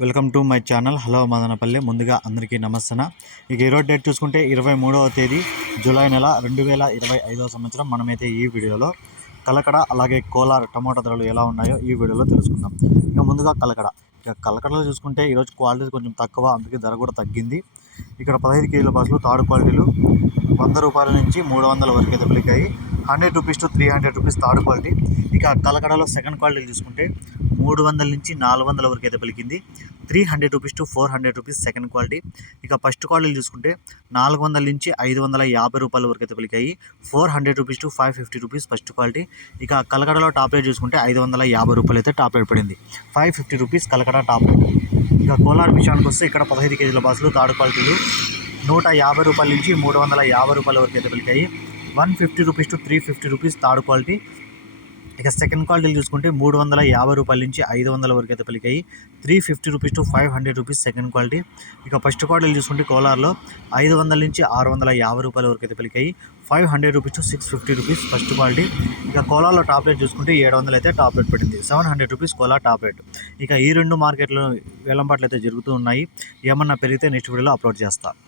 Welcome to my channel. Hello Madanapalle. ముందుగా అందరికీ నమస్తన. ఇక ఈరోజు డేట్ చూసుకుంటే ఇరవై మూడవ తేదీ జూలై నెల రెండు వేల ఇరవై ఐదవ సంవత్సరం. మనమైతే ఈ వీడియోలో కలకడ అలాగే కోలార్ టమాటా ధరలు ఎలా ఉన్నాయో ఈ వీడియోలో తెలుసుకుందాం. ఇక ముందుగా కలకడ. ఇక కలకడలో చూసుకుంటే ఈరోజు క్వాలిటీ కొంచెం తక్కువ అందుకే ధర కూడా తగ్గింది. ఇక్కడ పదహైదు కేజీల బస్సులు థర్డ్ క్వాలిటీలు వంద రూపాయల నుంచి మూడు వందల వరకు అయితే పలికాయి. Hundred rupees to three hundred rupees third quality. ఇక కలకడలో సెకండ్ క్వాలిటీ చూసుకుంటే మూడు వందల నుంచి నాలుగు వందల వరకు అయితే పలికింది. Three hundred rupees to four hundred rupees second quality. ఇక ఫస్ట్ క్వాలిటీ చూసుకుంటే నాలుగు వందల నుంచి ఐదు వందల యాభై రూపాయల వరకు అయితే పలికాయి. Four hundred rupees to five fifty rupees first quality. ఇక కలకడలో టాప్ రేట్ చూసుకుంటే ఐదు వందల యాభై రూపాయలు అయితే టాప్ రేట్ పడింది. Five fifty rupees Kalakada top rate. ఇక కోలార్ విషయానికి వస్తే ఇక్కడ పదహైదు కేజీల బాసులు థర్డ్ క్వాలిటీలు. నూట యాభై రూపాయల నుంచి మూడు వందల యాభై రూపాయల వరకు అయితే పెరిగాయి one fifty rupees to three fifty rupees third quality. ఇక సెకండ్ క్వాలిటీలు చూసుకుంటే మూడు వందల యాభై రూపాయల నుంచి ఐదు వందల వరకు అయితే పలికాయి three fifty rupees to five hundred rupees second quality. ఇక ఫస్ట్ క్వాలిటీలు చూసుకుంటే కోలార్లో ఐదు వందల నుంచి ఆరు వందల యాభై రూపాయల వరకు అయితే పలికాయి five hundred rupees to six fifty rupees first quality. ఇక కోలాలో టాబ్లెట్ చూసుకుంటే ఏడు వందలు అయితే టాప్ పడింది seven hundred rupees Kolar tablet ఇక ఈ రెండు మార్కెట్లో వేలంపాట్లు అయితే జరుగుతూ ఉన్నాయి. ఏమన్నా పెరిగితే నెక్స్ట్ వీడియోలో అప్లోడ్ చేస్తాను